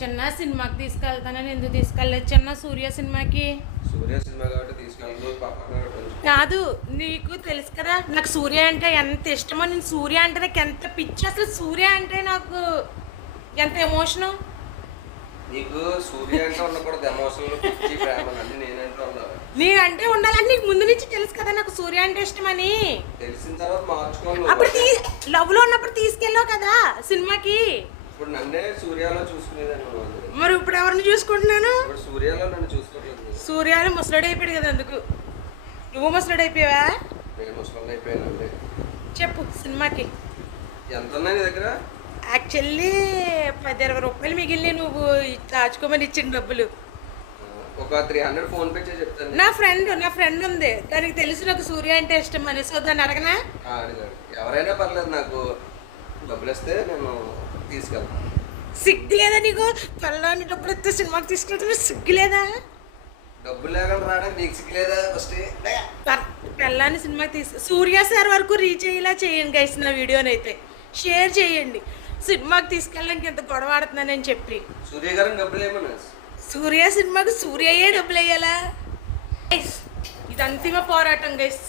చిన్న సినిమాకి తీసుకెళ్తానని ఎందుకు తీసుకెళ్ళలేదు చిన్న సూర్య సినిమాకి? సూర్య సినిమా కాబట్టి తీసుకెళ్ళదు కాదు, నీకు తెలుసు కదా నాకు సూర్య అంటే ఎంత ఇష్టమో. నేను సూర్య అంటే నాకు ఎంత పిచ్చి, అసలు సూర్య అంటే నాకు ఎంత ఎమోషను. నీకు సూర్య అంటే ఉండకూడదు ఎమోషన్లు, పిచ్చి, ప్రేమ అన్ని నేనంటే ఉండాలి. నేనంటే ఉండాలని నీకు ముందు నుంచి తెలుసు కదా నాకు సూర్య అంటే ఇష్టమని. తెలిసిన తర్వాత మార్చుకోవాలి. అప్పుడు లవ్లో ఉన్నప్పుడు తీసుకెళ్ళావు కదా సినిమాకి. ఇప్పుడు నన్నే సూర్యలో చూసుకునేదాన్ని. మరి ఇప్పుడు ఎవరిని చూసుకుంటున్నాను? ఇప్పుడు సూర్యలో నన్ను చూసుకోవట్లేదు. సూర్యాలు ముసలాడు అయిపోయాడు కదా, అందుకు. నువ్వు ముసలాడు అయిపోయావా? నేను ముసలి అయిపోయానండి. చెప్పు సినిమాకి ఎంత ఉన్నాయి నీ దగ్గర? యాక్చువల్లీ 10-20 రూపాయలు మిగిలిన నువ్వు దాచుకోమని ఇచ్చిన డబ్బులు. ఒక 300 ఫోన్ పే చేసి చెప్తాను. నా ఫ్రెండ్ ఉంది, దానికి తెలుసు నాకు సూర్య అంటే ఇష్టం అని. సో దాన్ని అడగనా? అడిగాడు. ఎవరైనా పర్లేదు, నాకు డబ్బులు ఇస్తే నేను తీసుకెళ్తాను. సిగ్గు లేదా నీకు? పిల్లని డబ్బులు ఇస్తే సినిమాకి తీసుకెళ్తున్నా సిగ్గు లేదా? డబ్బులు లేకుండా రావడానికి నీకు సిగ్గు లేదా? ఫస్ట్ పిల్లని సినిమాకి సూర్య సార్ వరకు రీచ్ అయ్యేలా చేయండి గైస్. నా వీడియోని అయితే షేర్ చేయండి. సినిమాకి తీసుకెళ్ళడానికి ఎంత గొడవ ఆడుతున్నానని చెప్పి. సూర్య గారిని డబ్బులు ఏమన్నా? సూర్య సినిమాకి సూర్యయే డబ్బులు వేయాలా? ఇది అంతిమ పోరాటం గైస్.